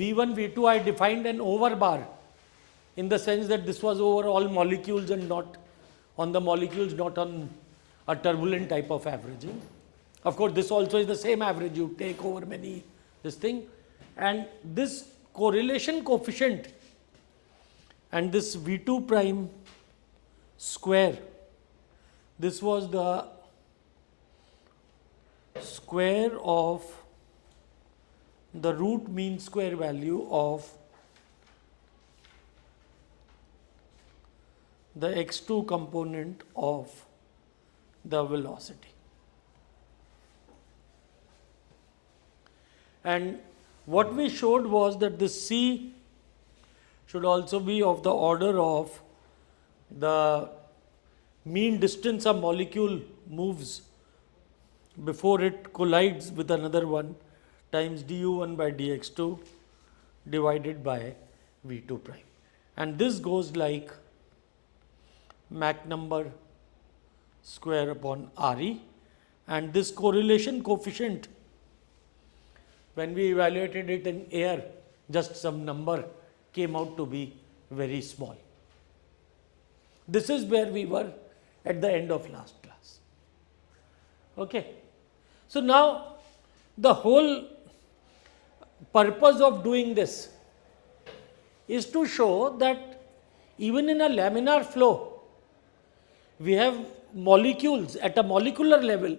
V1, V2 I defined an over bar in the sense that this was over all molecules and not on the molecules, not on a turbulent type of averaging. Of course, this also is the same average you take over many this thing, and this correlation coefficient and this V2 prime square, this was the square of the root mean square value of the x2 component of the velocity. And what we showed was that this C should also be of the order of the mean distance a molecule moves before it collides with another one times du1 by dx2 divided by v2 prime. And this goes like Mach number square upon Re, and this correlation coefficient, when we evaluated it in air, just some number came out to be very small. This is where we were at the end of last class. Okay. So now the whole purpose of doing this is to show that even in a laminar flow, we have molecules at a molecular level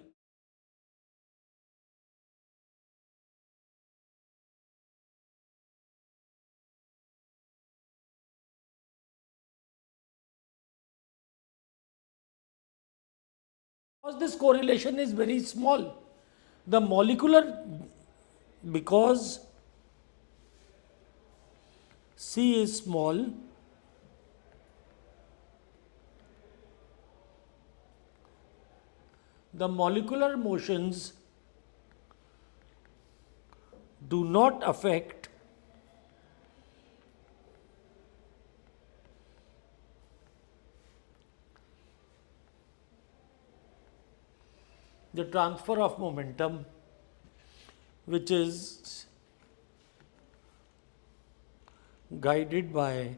because this correlation is very small. The molecular, because C is small, the molecular motions do not affect the transfer of momentum, which is guided by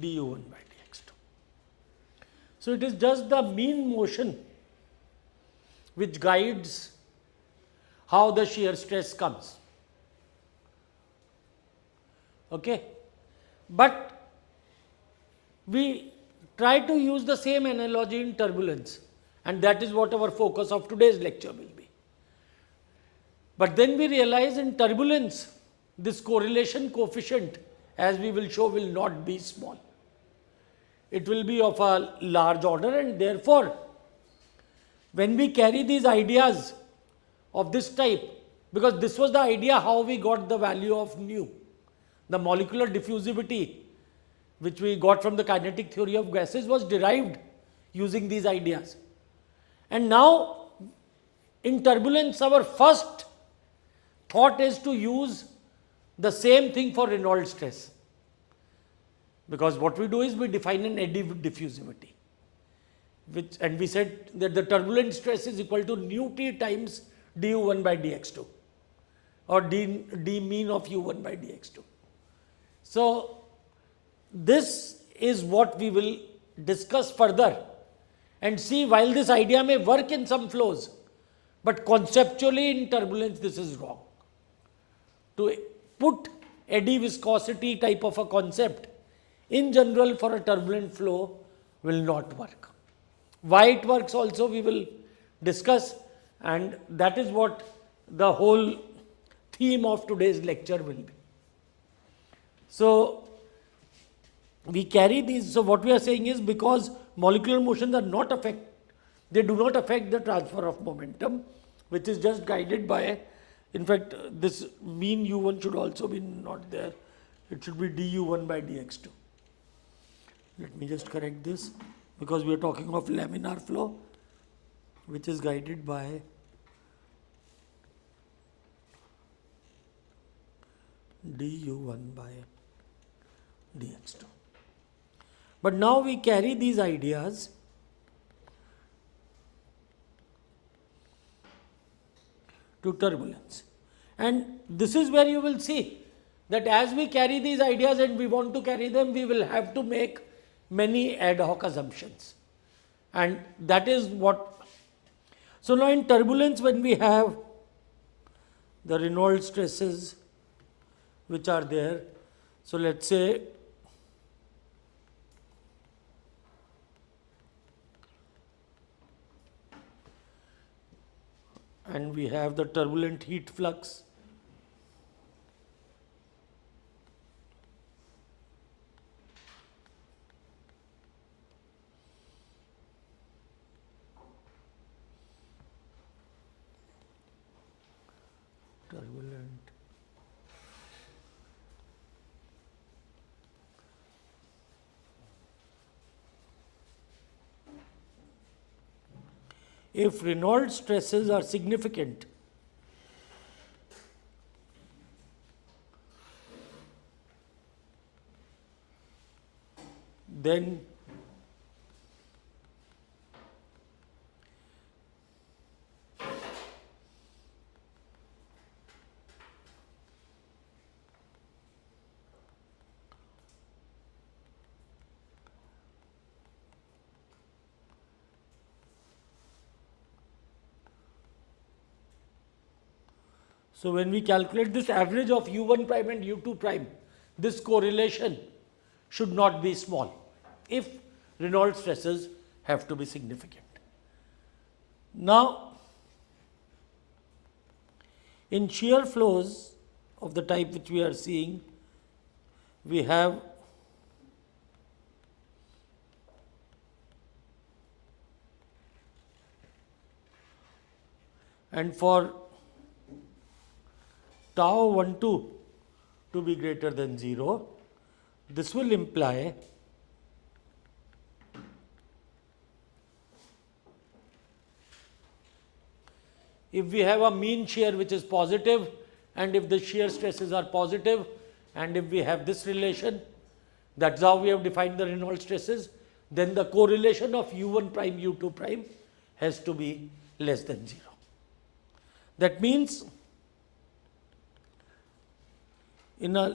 du1 by dx2. So it is just the mean motion which guides how the shear stress comes. Okay, but we try to use the same analogy in turbulence, and that is what our focus of today's lecture will be. But then we realize in turbulence, this correlation coefficient, as we will show, will not be small. It will be of a large order, and therefore, when we carry these ideas of this type, because this was the idea how we got the value of nu, the molecular diffusivity which we got from the kinetic theory of gases was derived using these ideas. And now in turbulence, our first thought is to use the same thing for Reynolds stress, because what we do is we define an eddy diffusivity, and we said that the turbulent stress is equal to nu t times du1 by dx2 or d mean of u1 by dx2. So this is what we will discuss further and see, while this idea may work in some flows, but conceptually in turbulence this is wrong. To put eddy viscosity type of a concept in general for a turbulent flow will not work. Why it works also we will discuss, and that is what the whole theme of today's lecture will be. So we carry these. So what we are saying is, because molecular motions are not they do not affect the transfer of momentum, which is just guided by, in fact, this mean u1 should also be not there. It should be du1 by dx2. Let me just correct this, because we are talking of laminar flow, which is guided by du1 by dx2. But now we carry these ideas to turbulence. And this is where you will see that as we carry these ideas and we want to carry them, we will have to make many ad hoc assumptions. And that is what. So now in turbulence, when we have the Reynolds stresses which are there, so let's say and we have the turbulent heat flux. Turbulent. If Reynolds stresses are significant, then so when we calculate this average of u1 prime and u2 prime, this correlation should not be small if Reynolds stresses have to be significant. Now, in shear flows of the type which we are seeing, we have and for tau 12 to be greater than 0, this will imply if we have a mean shear which is positive and if the shear stresses are positive and if we have this relation, that's how we have defined the Reynolds stresses, then the correlation of u1 prime u2 prime has to be less than 0. That means in a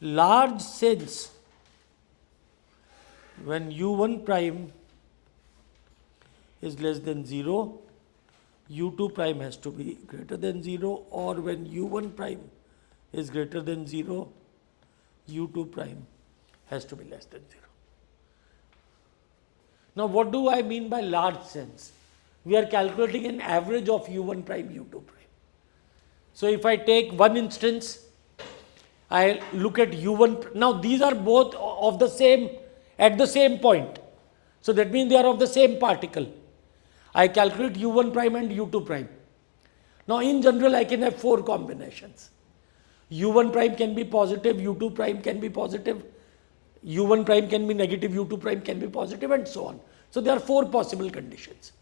large sense, when u1 prime is less than 0, u2 prime has to be greater than 0, or when u1 prime is greater than 0, u2 prime has to be less than 0. Now, what do I mean by large sense? We are calculating an average of u1 prime, u2 prime. So, if I take one instance, I look at u1, now these are both of the same, at the same point. So, that means they are of the same particle. I calculate u1 prime and u2 prime. Now, in general, I can have 4 combinations. u1 prime can be positive, u2 prime can be positive, u1 prime can be negative, u2 prime can be positive, and so on. So, there are 4 possible conditions.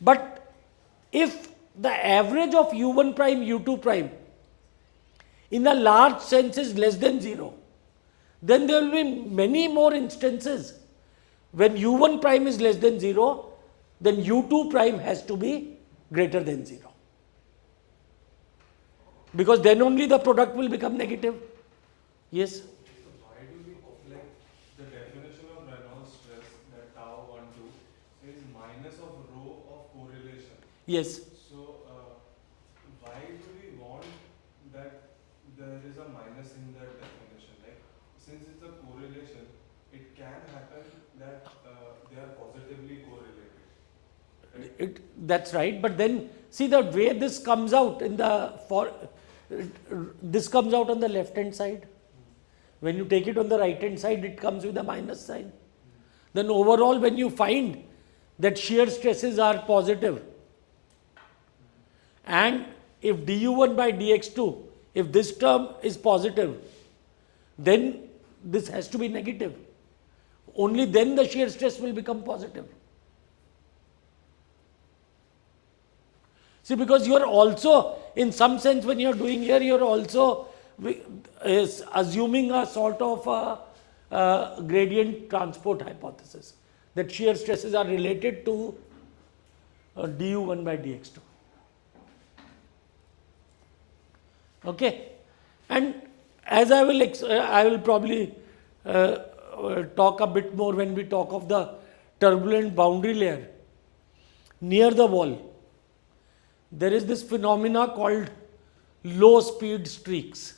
But if the average of u1 prime, u2 prime in a large sense is less than 0, then there will be many more instances when u1 prime is less than 0, then u2 prime has to be greater than 0. Because then only the product will become negative. Yes? So why do we, like, the definition of Reynolds stress, that tau 12 is minus of rho of correlation. Yes. So why do we want that there is a minus in that definition? Like, since it's a correlation, it can happen that they are positively correlated. Right? That's right. But then see the way this comes out in the this comes out on the left hand side. When you take it on the right hand side, it comes with a minus sign. Then overall, when you find that shear stresses are positive, and if du1 by dx2, if this term is positive, then this has to be negative. Only then the shear stress will become positive. See, because you are also, in some sense, when you are doing here, you are also assuming a sort of a gradient transport hypothesis, that shear stresses are related to du1 by dx2. Okay, and as I will probably talk a bit more when we talk of the turbulent boundary layer near the wall. There is this phenomena called low speed streaks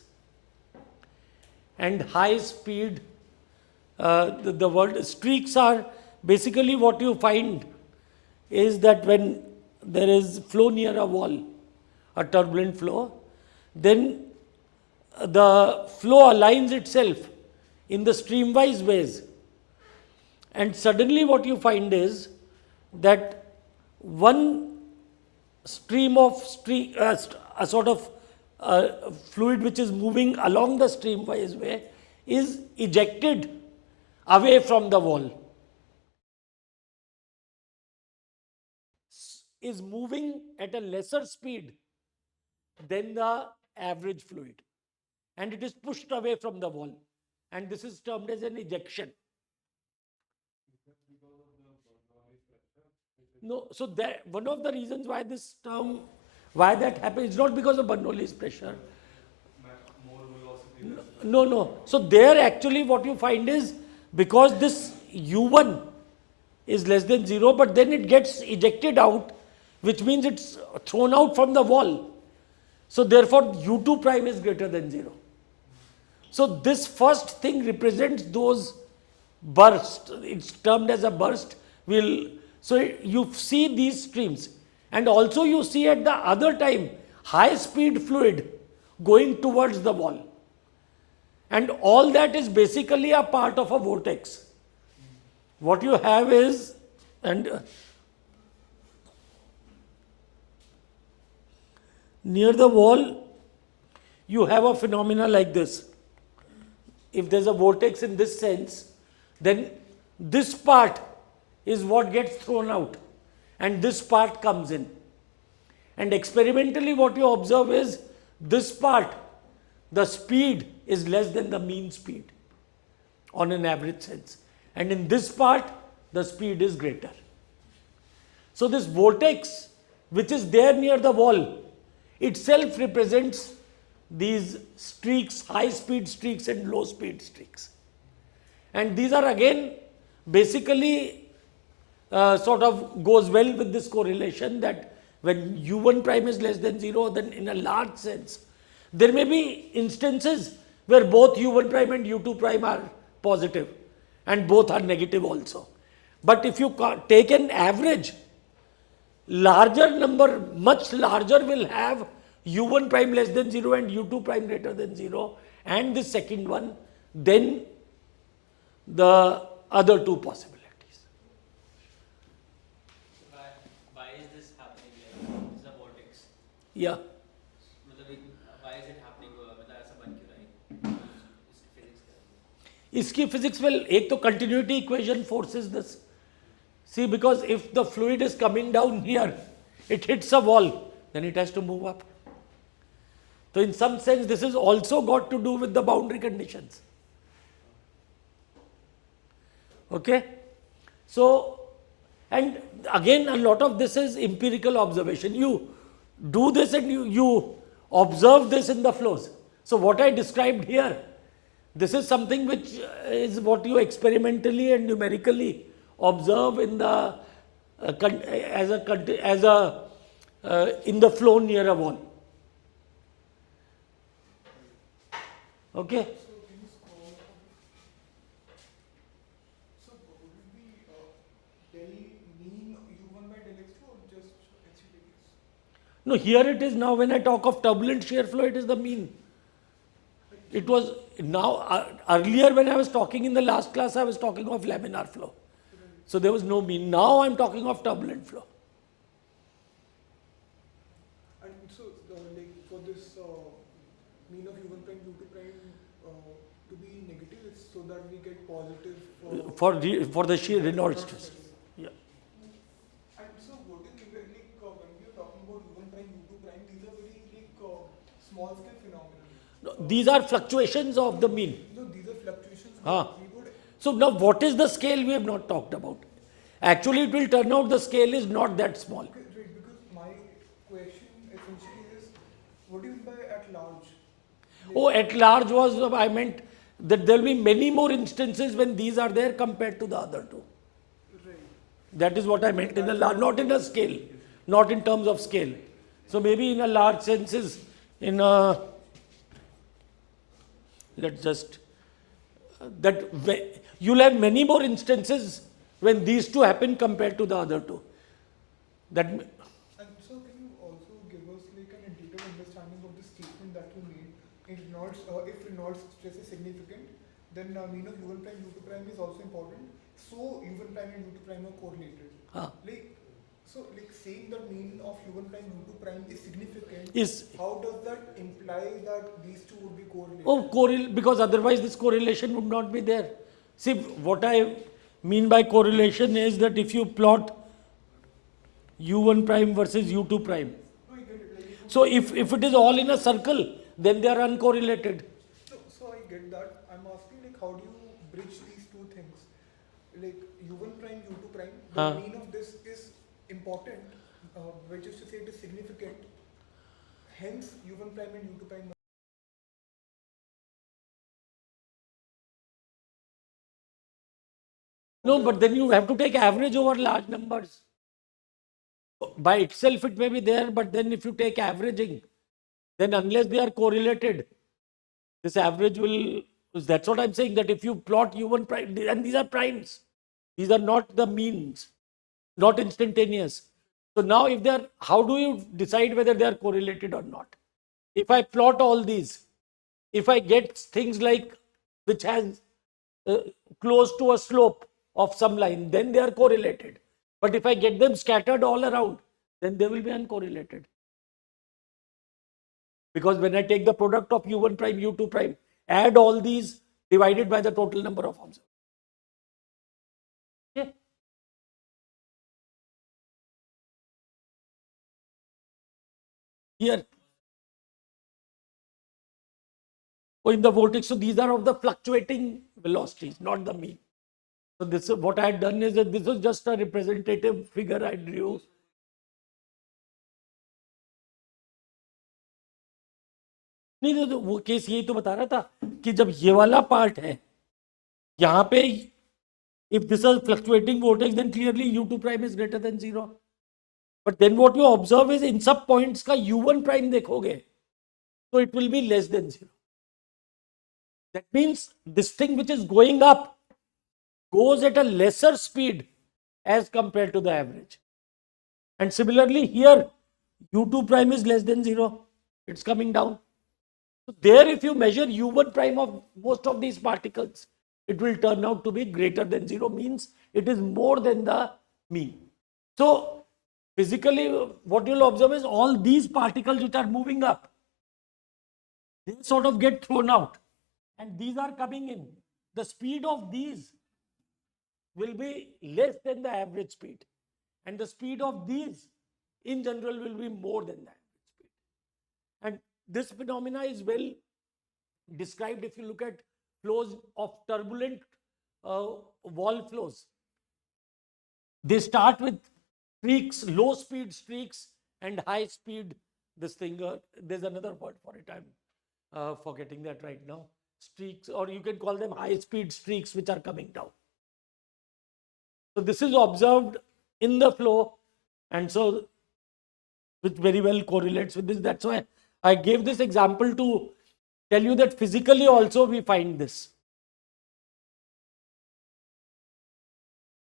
and high speed. The word streaks are basically what you find is that when there is flow near a wall, a turbulent flow, then the flow aligns itself in the streamwise ways, and suddenly what you find is that one stream of a sort of fluid which is moving along the streamwise way is ejected away from the wall, is moving at a lesser speed than the average fluid, and it is pushed away from the wall, and this is termed as an ejection. No, so that one of the reasons why this term, why that happens, is not because of Bernoulli's pressure. More velocity, less No, no. So there actually what you find is because this U1 is less than 0, but then it gets ejected out, which means it's thrown out from the wall. So therefore U2 prime is greater than 0. So this first thing represents those bursts. It's termed as a burst. So you see these streams, and also you see at the other time high speed fluid going towards the wall, and all that is basically a part of a vortex. What you have is, and near the wall you have a phenomena like this. If there's a vortex in this sense, then this part is what gets thrown out and this part comes in. And experimentally what you observe is this part, the speed is less than the mean speed on an average sense. And in this part, the speed is greater. So this vortex, which is there near the wall, itself represents these streaks, high speed streaks and low speed streaks. And these are again basically sort of goes well with this correlation that when U1 prime is less than 0, then in a large sense, there may be instances where both U1 prime and U2 prime are positive and both are negative also. But if you take an average, larger number, much larger will have U1 prime less than 0 and U2 prime greater than 0, and the second one, then the other two possibilities. Why is this happening? Like, this is a vortex. Yeah. Why is it happening? मतलब ऐसा बन क्यों रहा है? इसकी physics will, एक तो continuity equation forces this. See, because if the fluid is coming down here, it hits a wall, then it has to move up. So in some sense, this is also got to do with the boundary conditions. Okay? So, and again, a lot of this is empirical observation. You do this and you observe this in the flows. So what I described here, this is something which is what you experimentally and numerically observe in the in the flow near a wall. Okay. So would it be del mean U1 by del x2 or just h del x? No, here it is now when I talk of turbulent shear flow, it is the mean. It was now, earlier when I was talking in the last class, I was talking of laminar flow. So there was no mean. Now I'm talking of turbulent flow. And so like for this mean of U1 prime, U2 prime to be negative, it's so that we get positive For the shear Reynolds stress. Yeah. And so what do you think that like when we are talking about U1 prime, U2 prime, these are very like small scale phenomena. No, these are fluctuations of the mean. No, these are fluctuations. Ah. We would So now what is the scale we have not talked about? Actually it will turn out the scale is not that small. okay, right, because my question essentially is what do you mean by at large? Oh, at large was, I meant that there will be many more instances when these are there compared to the other two. Right. That is what I meant in a large, not in a scale, not in terms of scale. So maybe in a large senses, in a, let's just, you'll have many more instances when these two happen compared to the other two. That, And so can you also give us like an intuitive understanding of the statement that you made? If Reynolds stress is significant, then mean of u1 prime u2 prime is also important. So u1 prime and u2 prime are correlated. Ah. Like saying that mean of u1 prime u2 prime is significant. is, How does that imply that these two would be correlated? oh, because otherwise this correlation would not be there. See, what I mean by correlation is that if you plot u1 prime versus u2 prime, No, I get it. Like so if it is all in a circle, then they are uncorrelated. so I get that. I'm asking like how do you bridge these two things? Like u1 prime, u2 prime, the Huh. mean of this is important, which is to say it is significant. Hence, u1 prime and u2 prime. No, but then you have to take average over large numbers. By itself it may be there, but then if you take averaging, then unless they are correlated, this average will, that's what I'm saying, that if you plot u1 prime, and these are primes, these are not the means, not instantaneous. So now if they are, how do you decide whether they are correlated or not? If I plot all these, if I get things like which has uh, close to a slope of some line, then they are correlated. But if I get them scattered all around, then they will be uncorrelated. Because when I take the product of u1 prime, u2 prime, add all these divided by the total number of observations. Okay. Here, in the vortex, so these are of the fluctuating velocities, not the mean. So this is what I had done is that this was just a representative figure I drew. नहीं नहीं, वो case यही तो बता रहा था कि जब ये वाला पार्ट है यहाँ पे, if this is fluctuating vortex, then clearly u2 prime is greater than 0. But then what you observe is in सब points का u1 prime देखोगे, so it will be less than 0. That means this thing which is going up goes at a lesser speed as compared to the average. And similarly here, u2 prime is less than 0. It's coming down. So there, if you measure u1 prime of most of these particles, it will turn out to be greater than 0, means it is more than the mean. So physically, what you'll observe is all these particles which are moving up, they sort of get thrown out, and these are coming in. The speed of these will be less than the average speed, and the speed of these in general will be more than the average speed. And this phenomena is well described if you look at flows of turbulent wall flows. They start with streaks, low speed streaks, and high speed this thing. There's another word for it. I'm forgetting that right now. Streaks, or you can call them high speed streaks, which are coming down. So this is observed in the flow, and so which very well correlates with this. That's why I gave this example to tell you that physically also we find this.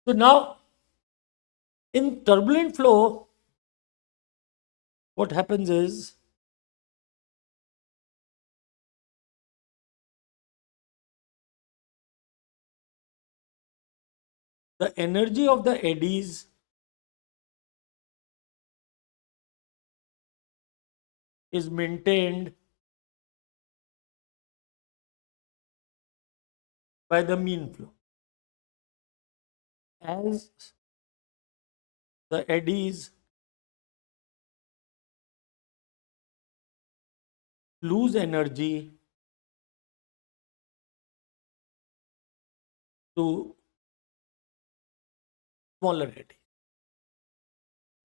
So now in turbulent flow, what happens is the energy of the eddies is maintained by the mean flow. As the eddies lose energy to smaller eddy.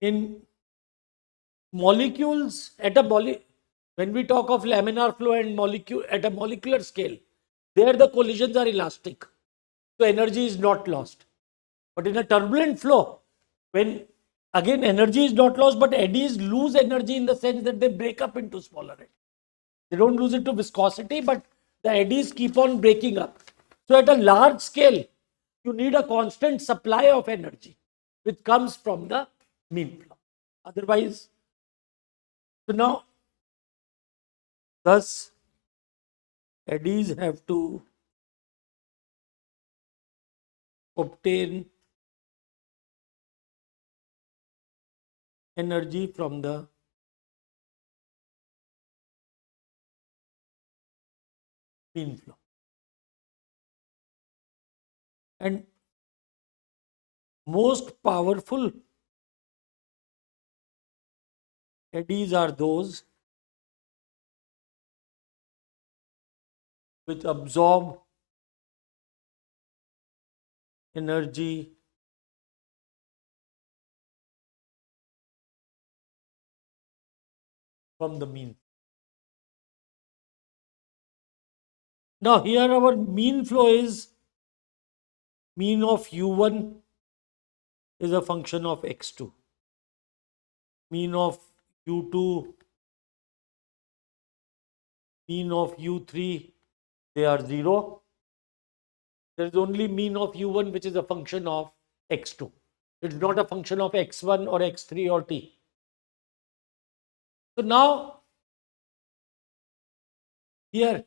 In molecules, at a When we talk of laminar flow and molecule at a molecular scale, there the collisions are elastic. So energy is not lost. But in a turbulent flow, when again energy is not lost, but eddies lose energy in the sense that they break up into smaller eddies. They don't lose it to viscosity, but the eddies keep on breaking up. So at a large scale, you need a constant supply of energy, which comes from the mean flow. Otherwise, so now, thus, eddies have to obtain energy from the mean flow. And most powerful eddies are those which absorb energy from the mean. Now here our mean flow is mean of u1 is a function of x2. Mean of u2, mean of u3, they are 0. There is only mean of u1 which is a function of x2. It's not a function of x1 or x3 or t. So now here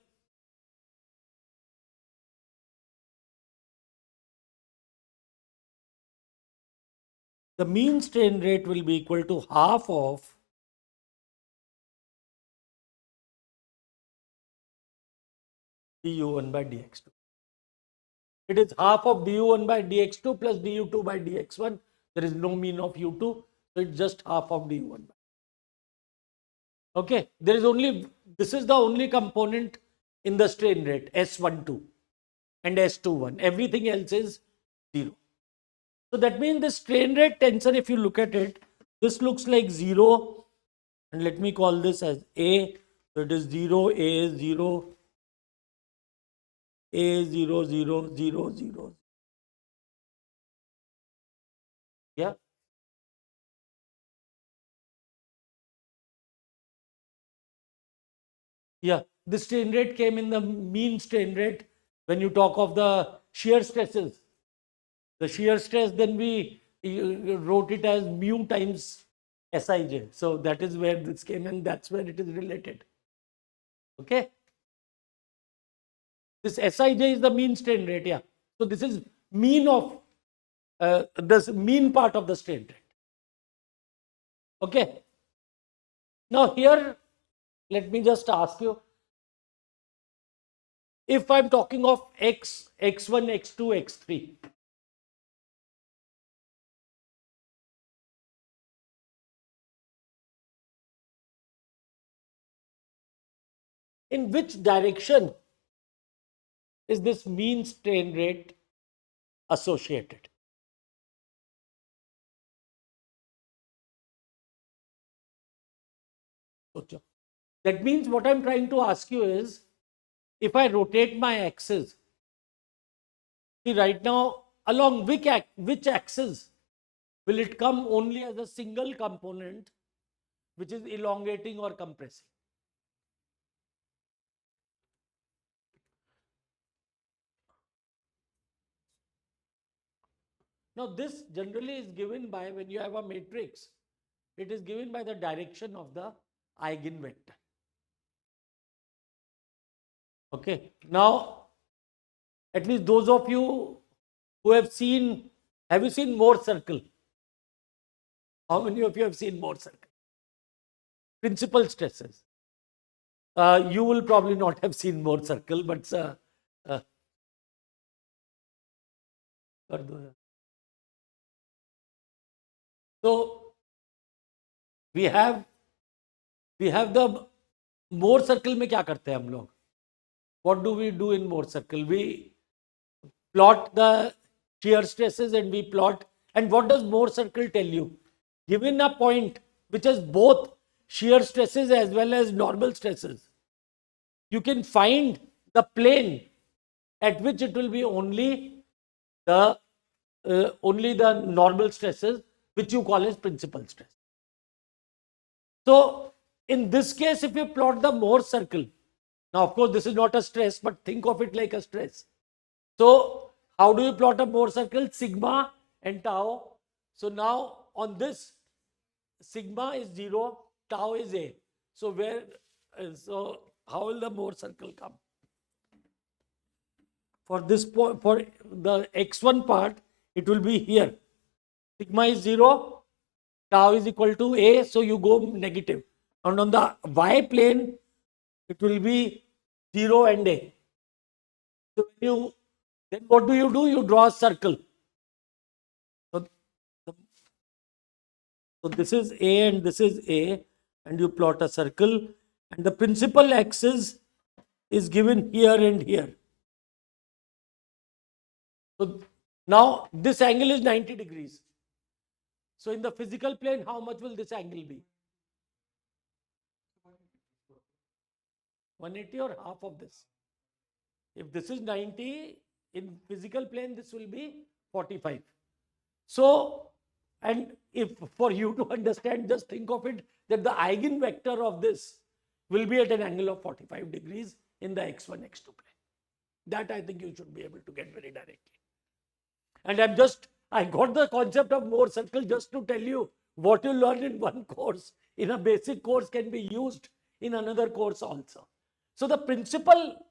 the mean strain rate will be equal to half of du1 by dx2. It is half of du1 by dx2 plus du2 by dx1. There is no mean of u2, so it's just half of du1. Okay, there is only, this is the only component in the strain rate, S12 and S21. Everything else is 0. So that means the strain rate tensor, if you look at it, this looks like 0, and let me call this as A. So it is 0, A, 0, A, 0, 0, 0, 0. Yeah. Yeah, the strain rate came in the mean strain rate when you talk of the shear stresses. The shear stress, then we wrote it as mu times Sij. So that is where this came, and that's where it is related. Okay. This Sij is the mean strain rate. Yeah. So this is mean of this mean part of the strain rate. Okay. Now here, let me just ask you, if I'm talking of x, x1, x2, x3, in which direction is this mean strain rate associated? So that means what I'm trying to ask you is, if I rotate my axis, see right now, along which axis will it come only as a single component which is elongating or compressing? Now this generally is given by, when you have a matrix, it is given by the direction of the eigenvector. Okay. Now, at least those of you who have seen, have you seen Mohr circle? How many of you have seen Mohr circle? Principal stresses. You will probably not have seen Mohr circle, but uh, so we have the Mohr circle में क्या करते हैं हम लोग? What do we do in Mohr circle? We plot the shear stresses and we plot. And what does Mohr circle tell you? Given a point which has both shear stresses as well as normal stresses, you can find the plane at which it will be only the normal stresses, which you call as principal stress. So in this case, if you plot the Mohr circle, now of course this is not a stress, but think of it like a stress. So how do you plot a Mohr circle? Sigma and tau. So now on this, sigma is 0, tau is A. So so how will the Mohr circle come? For this point, for the x1 part, it will be here. Sigma is 0, tau is equal to A, so you go negative. And on the y plane, it will be 0 and A. So then what do? You draw a circle. So, so this is A and this is A, and you plot a circle, and the principal axis is given here and here. So now this angle is 90 degrees. So in the physical plane, how much will this angle be? 180 or half of this. If this is 90, in physical plane, this will be 45. So, and if for you to understand, just think of it that the eigenvector of this will be at an angle of 45 degrees in the x1, x2 plane. That I think you should be able to get very directly. And I got the concept of Mohr circle just to tell you what you learn in one course, in a basic course, can be used in another course also. So the principle,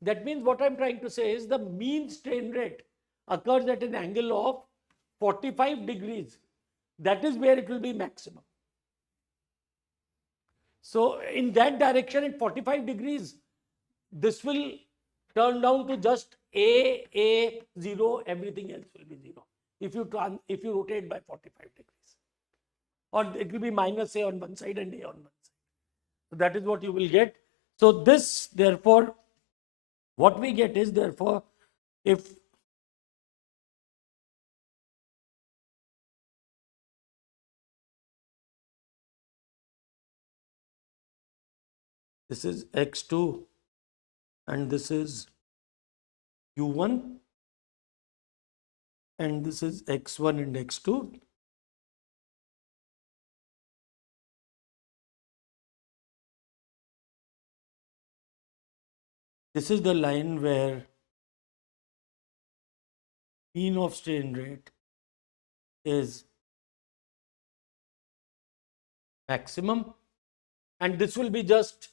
that means what I'm trying to say is the mean strain rate occurs at an angle of 45 degrees. That is where it will be maximum. So in that direction at 45 degrees, this will turn down to just A, 0, everything else will be 0. If you rotate by 45 degrees. Or it will be minus A on one side and A on one side. So that is what you will get. So this, therefore, what we get is, therefore, if this is x2 and this is u1 and this is x1 and x2, this is the line where mean of strain rate is maximum, and this will be just,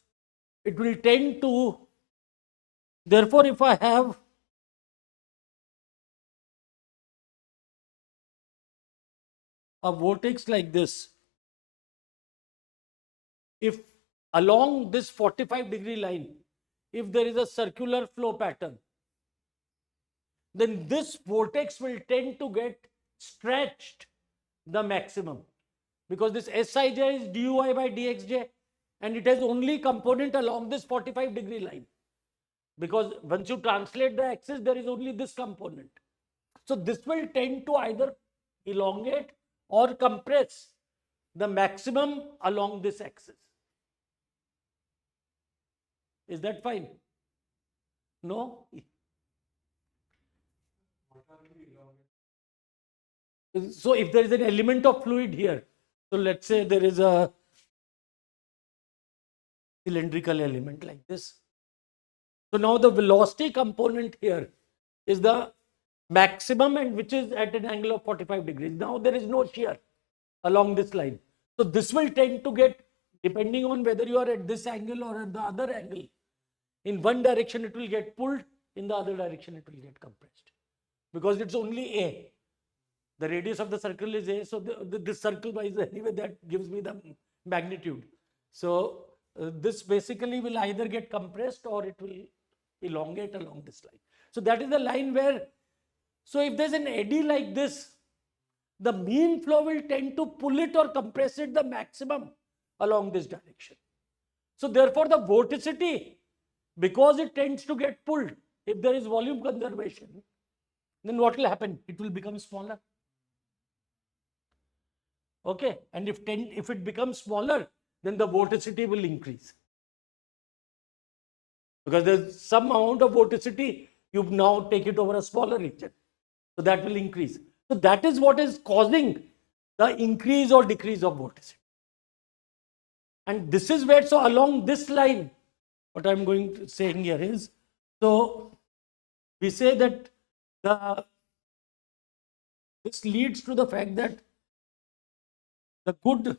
it will tend to, therefore if I have a vortex like this, if along this 45-degree line, if there is a circular flow pattern, then this vortex will tend to get stretched the maximum, because this Sij is dy by dxj, and it has only component along this 45-degree line, because once you translate the axis, there is only this component. So this will tend to either elongate or compress the maximum along this axis. Is that fine? No? So if there is an element of fluid here, so let's say there is a cylindrical element like this. So now the velocity component here is the maximum, and which is at an angle of 45 degrees. Now there is no shear along this line. So this will tend to get, depending on whether you are at this angle or at the other angle, in one direction it will get pulled, in the other direction it will get compressed, because it's only A. The radius of the circle is A, so this circle wise anyway, that gives me the magnitude. So this basically will either get compressed or it will elongate along this line. So that is the line where, so if there's an eddy like this, the mean flow will tend to pull it or compress it the maximum along this direction. So therefore the vorticity, because it tends to get pulled, if there is volume conservation, then what will happen? It will become smaller. Okay, and if it becomes smaller, then the vorticity will increase. Because there's some amount of vorticity, you now take it over a smaller region. So that will increase. So that is what is causing the increase or decrease of vorticity. And this is where, so along this line, what I'm going to saying here is, so we say that this leads to the fact that the good,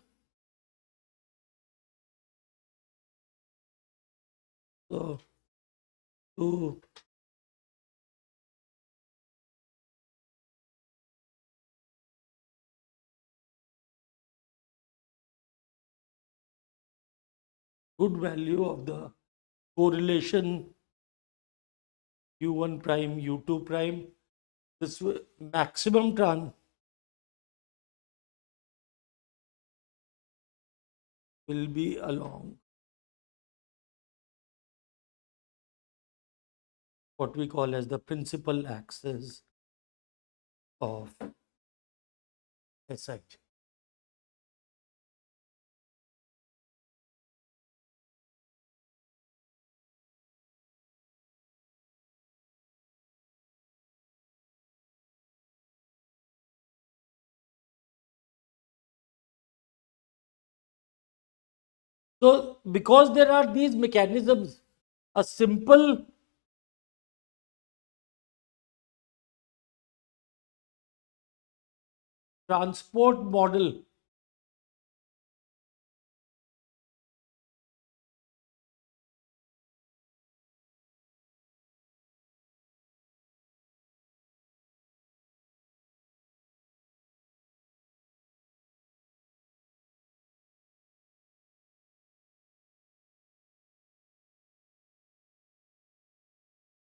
so to good value of the correlation u1 prime, u2 prime, this maximum will be along what we call as the principal axis of SIG. So because there are these mechanisms, a simple transport model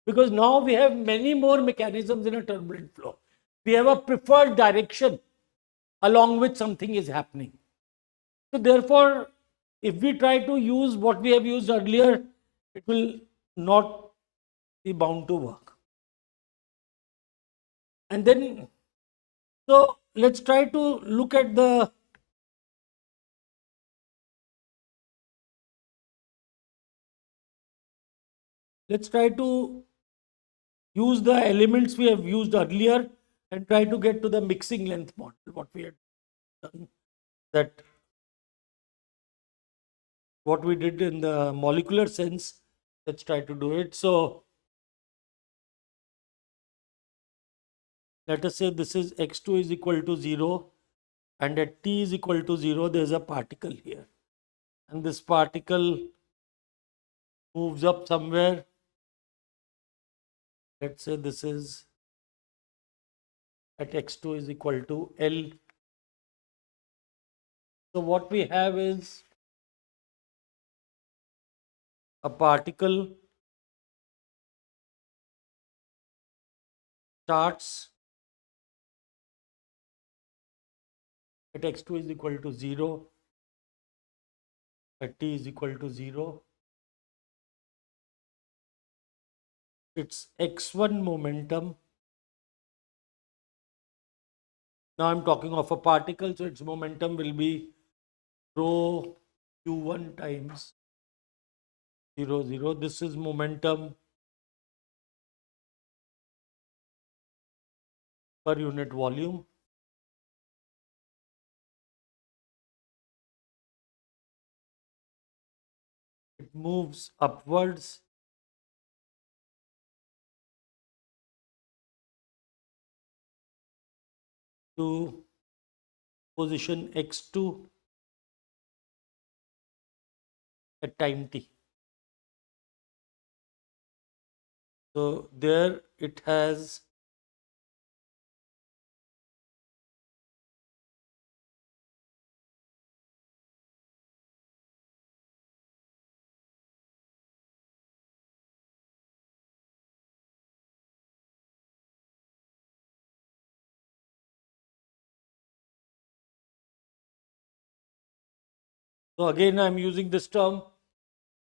because now we have many more mechanisms in a turbulent flow. We have a preferred direction along which something is happening. So therefore, if we try to use what we have used earlier, it will not be bound to work. And then, so let's try to look at the let's try to use the elements we have used earlier and try to get to the mixing length model, what we had done, that what we did in the molecular sense. Let's try to do it. So let us say this is x2 is equal to 0 and at t is equal to 0 there is a particle here, and this particle moves up somewhere. Let's say this is at x2 is equal to L. So what we have is a particle starts at x2 is equal to 0, at t is equal to 0. Its x1 momentum, now I'm talking of a particle, so its momentum will be rho q1 times 0, 0. This is momentum per unit volume. It moves upwards to position x2 at time t. So there it has so again I'm using this term.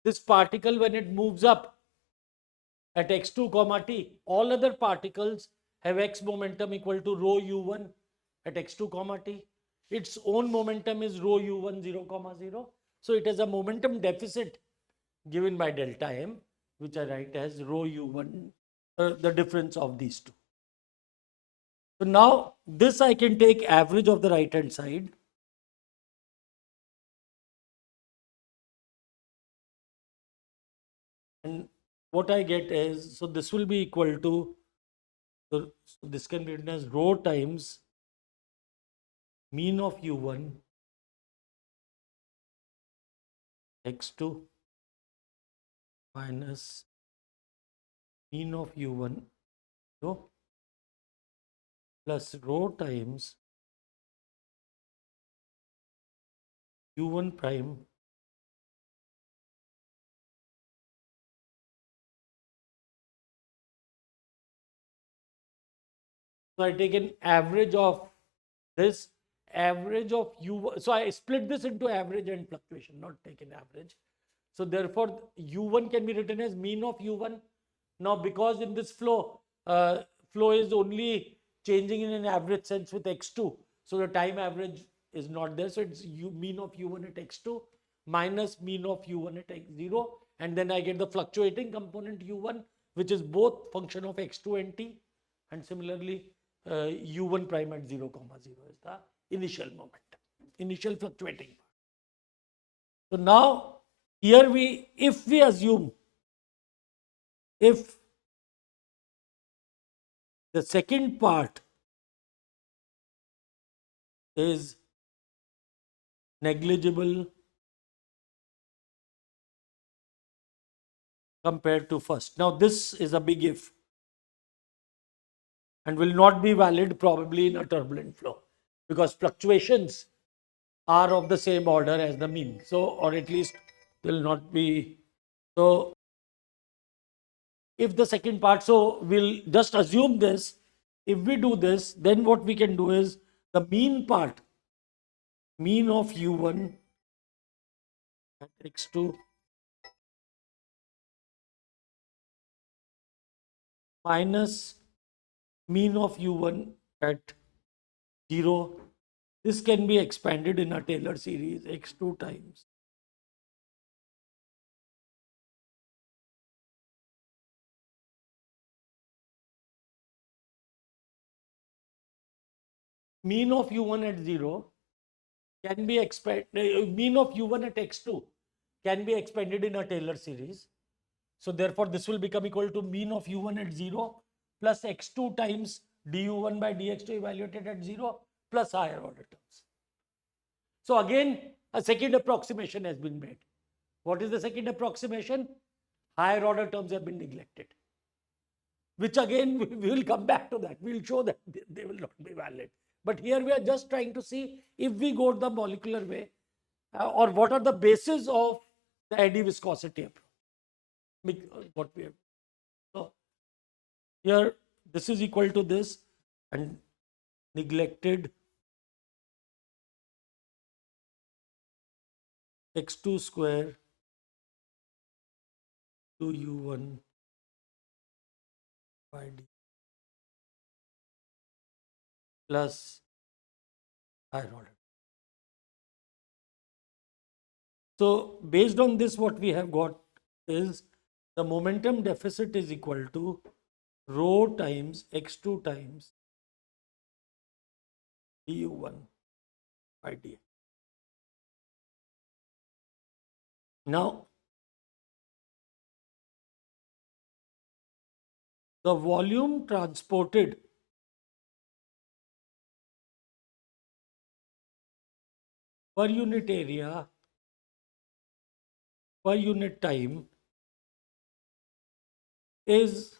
This particle, when it moves up at x2 comma t, all other particles have x momentum equal to rho u1 at x2 comma t. Its own momentum is rho u1 0 comma 0. So it has a momentum deficit given by delta m, which I write as rho u1, the difference of these two. So now this I can take average of the right hand side. And what I get is, so this will be equal to, so this can be written as rho times mean of u1 x2 minus mean of u1 rho plus rho times u1 prime So I take an average of this, average of U1. So I split this into average and fluctuation, not take an average. So therefore, U1 can be written as mean of U1. Now, because in this flow is only changing in an average sense with x2. So the time average is not there. So it's mean of U1 at x2 minus mean of U1 at x0. And then I get the fluctuating component U1, which is both function of x2 and t. And similarly, u1 prime at 0 comma 0 is the initial momentum, initial fluctuating part. So now here if we assume, if the second part is negligible compared to first. Now this is a big if and will not be valid probably in a turbulent flow, because fluctuations are of the same order as the mean. So, or at least will not be. So if the second part, so we'll just assume this. If we do this, then what we can do is the mean part, mean of u1 at x2 minus mean of u1 at 0. This can be expanded in a Taylor series x2 times mean of u1 at 0 can be expanded, mean of u1 at x2 can be expanded in a Taylor series. So therefore, this will become equal to mean of u1 at 0 plus x2 times du1 by dx2 evaluated at 0 plus higher order terms. So again, a second approximation has been made. What is the second approximation? Higher order terms have been neglected, which again we will come back to that. We will show that they will not be valid. But here we are just trying to see if we go the molecular way or what are the bases of the eddy viscosity approach. What we have. So here this is equal to this and neglected x2 square to u1 by d plus higher order. So based on this, what we have got is the momentum deficit is equal to rho times x2 times du1 by dx. Now, the volume transported per unit area per unit time is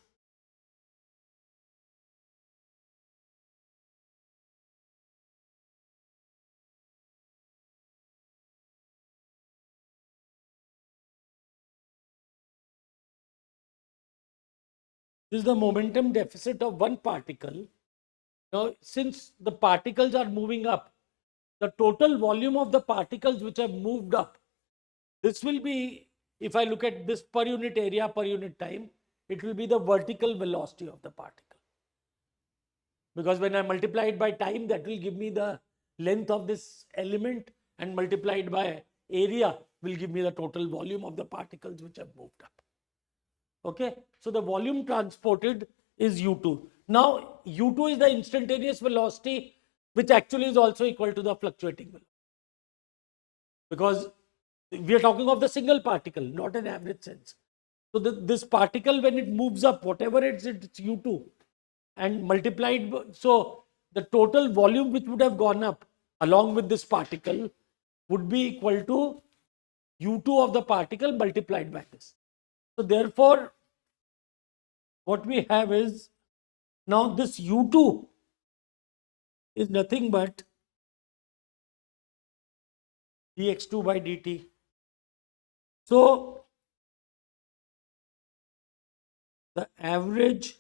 the momentum deficit of one particle. Now, since the particles are moving up, the total volume of the particles which have moved up, this will be, if I look at this per unit area per unit time, it will be the vertical velocity of the particle. Because when I multiply it by time, that will give me the length of this element, and multiplied by area, will give me the total volume of the particles which have moved up. Okay, so the volume transported is u2. Now u2 is the instantaneous velocity, which actually is also equal to the fluctuating velocity, because we are talking of the single particle, not an average sense. So this particle, when it moves up, whatever it's u2, and multiplied, so the total volume which would have gone up along with this particle would be equal to u2 of the particle multiplied by this. So therefore, what we have is, now this u2 is nothing but dx2 by dt. So the average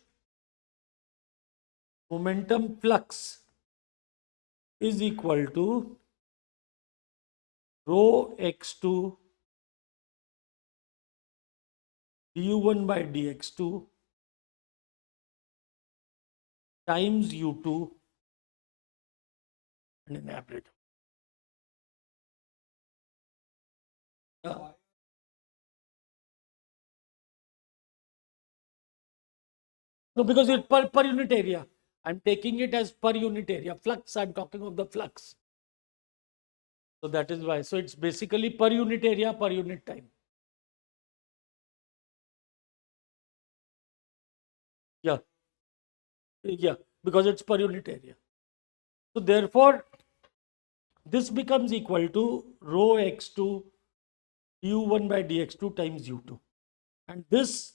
momentum flux is equal to rho x2 du1 by dx2 times u2 and an average. No, because it's per unit area. I'm taking it as per unit area. Flux, I'm talking of the flux. So that is why. So it's basically per unit area, per unit time. Yeah. Yeah, because it's per unit area. So therefore, this becomes equal to rho x2 u1 by dx2 times u2. And this,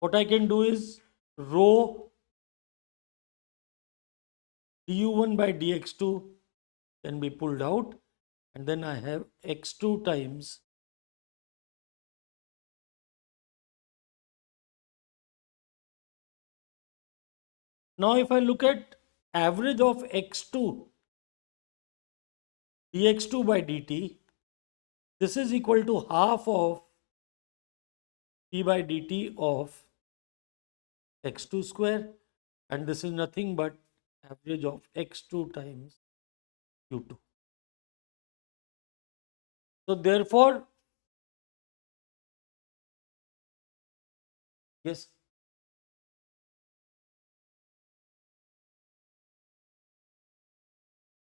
what I can do is rho du1 by dx2 can be pulled out, and then I have x2 times now if I look at average of x2 dx2 by dt, this is equal to half of d by dt of x2 square, and this is nothing but average of x2 times u2. So therefore, yes,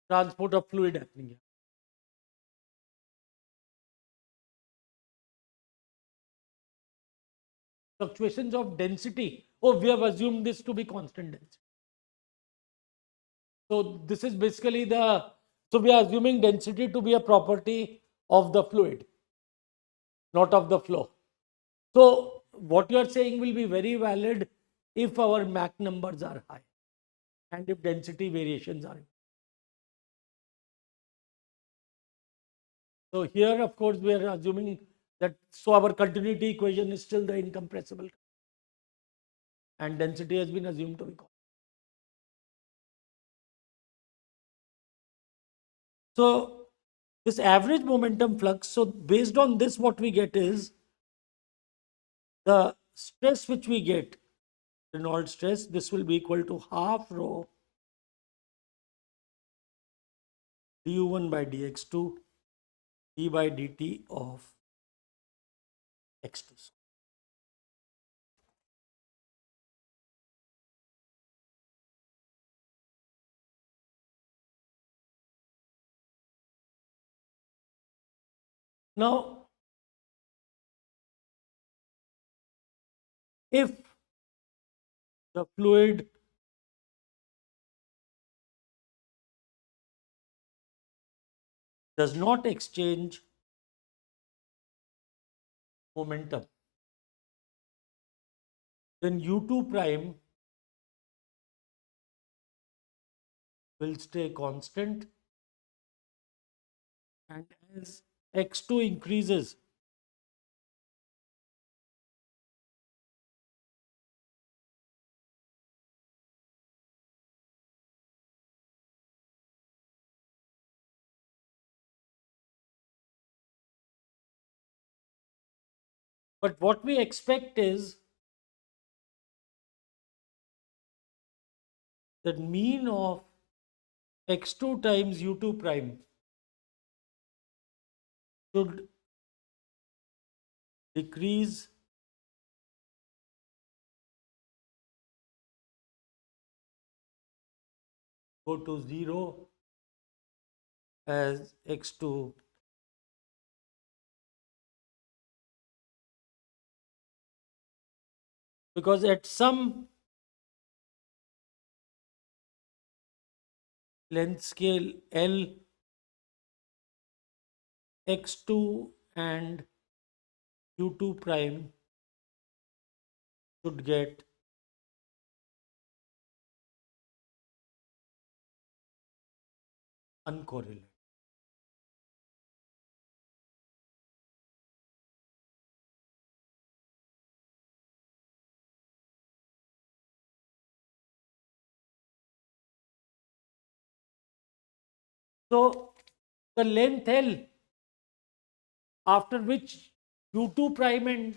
transport of fluid happening here. Fluctuations of density. Oh, we have assumed this to be constant density. So this is basically so we are assuming density to be a property of the fluid, not of the flow. So what you are saying will be very valid if our Mach numbers are high and if density variations are. So here, of course, we are assuming that, so our continuity equation is still the incompressible, and density has been assumed to be constant. So this average momentum flux, so based on this, what we get is the stress which we get, Reynolds stress, this will be equal to half rho du1 by dx2 d by dt of x2. Now, if the fluid does not exchange momentum, then u2 prime will stay constant, and as x2 increases, but what we expect is that mean of x2 times u2 prime should decrease go to 0 as x2 because at some length scale L, x2 and u2 prime should get uncorrelated. So the length L after which u2 prime and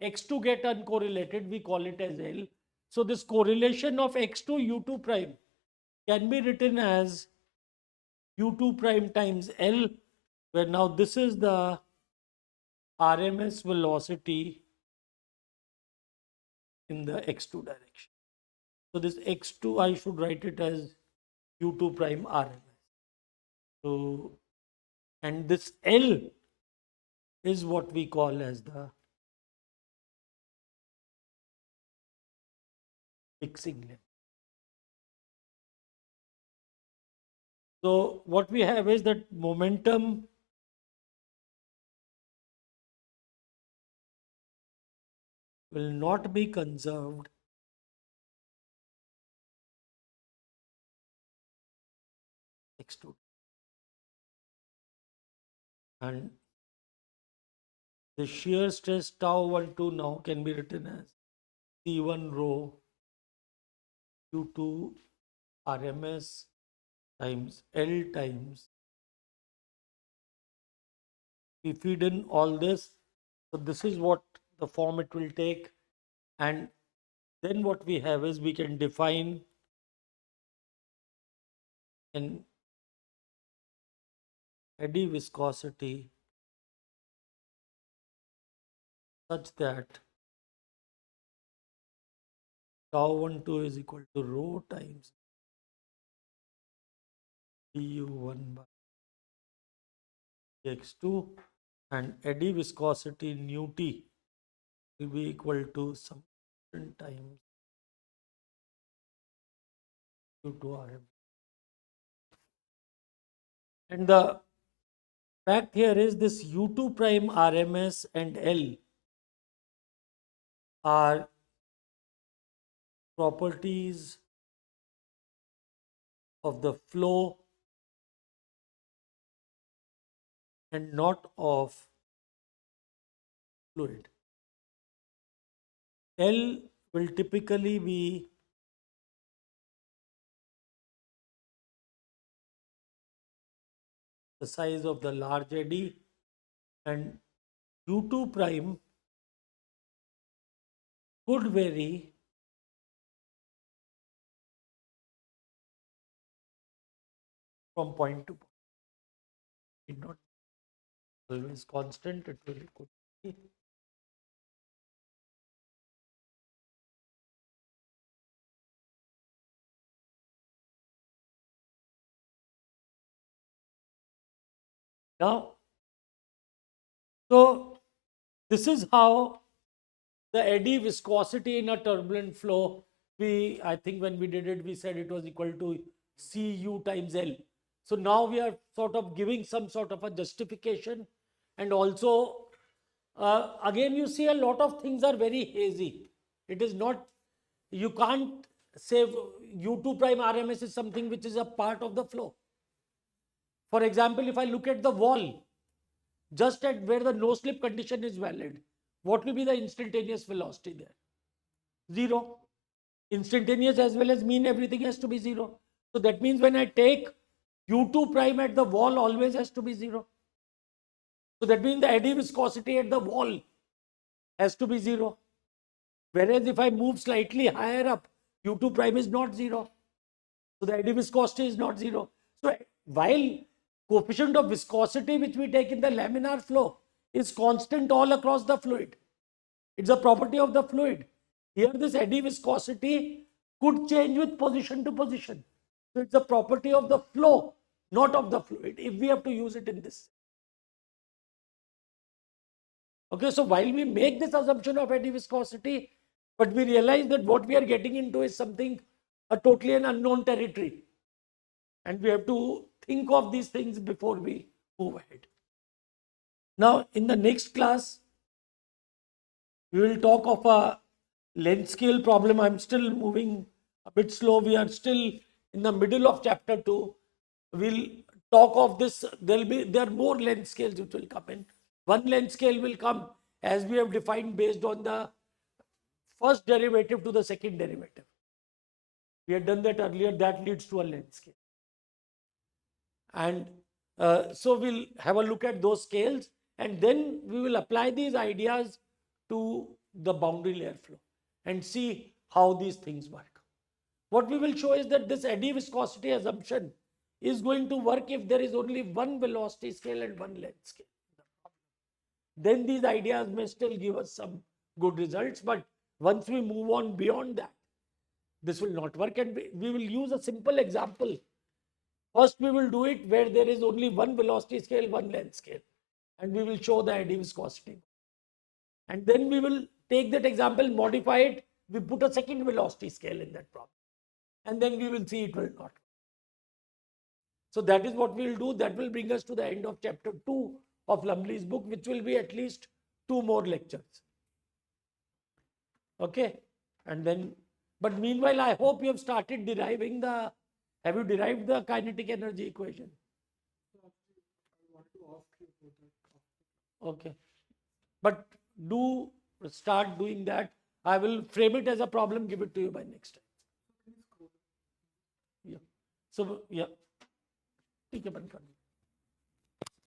x2 get uncorrelated, we call it as L. So this correlation of x2 u2 prime can be written as u2 prime times L, where now this is the RMS velocity in the x2 direction. So this x2 I should write it as u2 prime RMS. So and this L is what we call as the fixing length. So what we have is that momentum will not be conserved x2 and the shear stress tau 1 2 now can be written as C1 rho Q2 RMS times L times we feed in all this. So this is what the form it will take, and then what we have is we can define an eddy viscosity such that tau 1 2 is equal to rho times du1 by x2 and eddy viscosity nu t will be equal to some times q2 rm. And the fact here is this u2 prime rms and L are properties of the flow and not of fluid. L will typically be the size of the large eddy and u2 prime could vary from point to point. It not always constant, it will could be. Now, so this is how the eddy viscosity in a turbulent flow, I think when we did it, we said it was equal to Cu times L. So now we are sort of giving some sort of a justification, and also again you see a lot of things are very hazy. It is not, you can't say U2 prime RMS is something which is a part of the flow. For example, if I look at the wall, just at where the no slip condition is valid, what will be the instantaneous velocity there? Zero. Instantaneous as well as mean, everything has to be zero. So that means when I take u2 prime at the wall, always has to be zero. So that means the eddy viscosity at the wall has to be zero. Whereas if I move slightly higher up, u2 prime is not zero. So the eddy viscosity is not zero. So while coefficient of viscosity which we take in the laminar flow is constant all across the fluid. It's a property of the fluid. Here this eddy viscosity could change with position to position. So it's a property of the flow, not of the fluid, if we have to use it in this. Okay, so while we make this assumption of eddy viscosity, but we realize that what we are getting into is something, a totally an unknown territory. And we have to think of these things before we move ahead. Now, in the next class, we will talk of a length scale problem. I'm still moving a bit slow. We are still in the middle of chapter 2. We'll talk of this. There are more length scales which will come in. One length scale will come as we have defined based on the first derivative to the second derivative. We had done that earlier. That leads to a length scale. And so we'll have a look at those scales, and then we will apply these ideas to the boundary layer flow and see how these things work. What we will show is that this eddy viscosity assumption is going to work if there is only one velocity scale and one length scale. Then these ideas may still give us some good results, but once we move on beyond that, this will not work, and we will use a simple example. First, we will do it where there is only one velocity scale, one length scale, and we will show the eddy viscosity. And then we will take that example, modify it, we put a second velocity scale in that problem, and then we will see it will not. So that is what we will do. That will bring us to the end of chapter 2 of Lumley's book, which will be at least 2 more lectures. Okay, and then, but meanwhile, I hope you have started deriving the, have you derived the kinetic energy equation? I wanted to ask you about that. Okay, but do start doing that. I will frame it as a problem, give it to you by next time. Yeah. So, yeah. ठीक है, बंद कर दो.